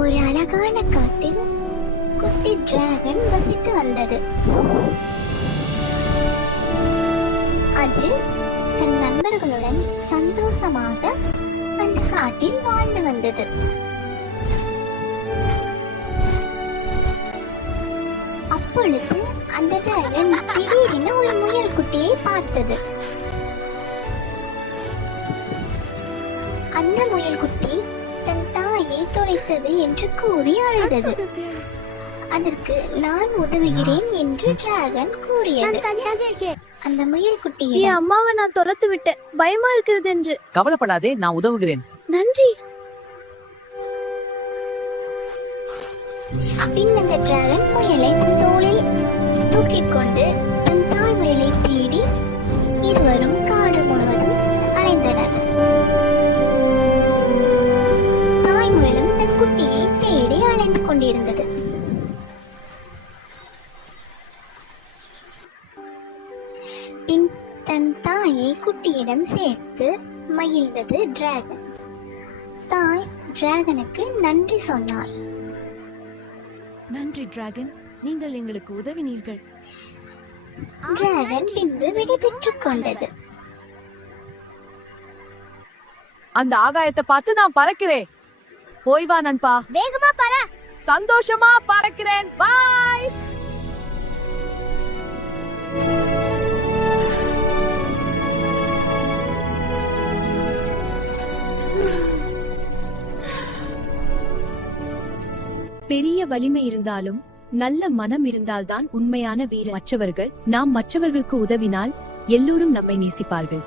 ஒரு அழகான காட்டில் குட்டி டிராகன் வசித்து வந்தது. அது தன் நண்பர்களுடன் சந்தோஷமாக அந்த காட்டில் வாழ்ந்து வந்தது. அப்பொழுது அந்த டிராகன் திடீரென ஒரு முயல் குட்டியை பார்த்தது. அந்த முயல் குட்டி தன் தாயை தொலைத்தது என்று கூறி அழுதது. அதற்கு நான் உதவுகிறேன் என்று டிராகன் கூறியது. அந்த முயல் குட்டியை அம்மாவை நான் துரத்து விட்டேன், பயமா இருக்கிறது என்று. கவலைப்படாதே, நான் உதவுகிறேன். நன்றி. பின் அந்த டிராகன் முயலை தன் தோளில் தூக்கிக் கொண்டு தன் தாய் முயலை தேடி இருவரும் காடு முழுவதும் அலைந்தனர். தாய் முயலும் தன் குட்டியை தேடி அலைந்து கொண்டிருந்தது. பின் தன் தாயை குட்டியிடம் சேர்த்து மகிழ்ந்தது டிராகன். தாய் டிராகனுக்கு நன்றி சொன்னாள். நன்றி டிராகன், நீங்கள் எங்களுக்கு உதவினீர்கள். டிராகன் பின்பு விடைபெற்றுக் கொண்டது. அந்த ஆகாயத்தை பார்த்து நான் பறக்கிறேன். போய் வா நண்பா. வேகமா பற. சந்தோஷமா பறக்கிறேன். பாய். பெரிய வலிமை இருந்தாலும் நல்ல மனம் இருந்தால்தான் உண்மையான வீரர். நாம் மற்றவர்களுக்கு உதவினால் எல்லோரும் நம்மை நேசிப்பார்கள்.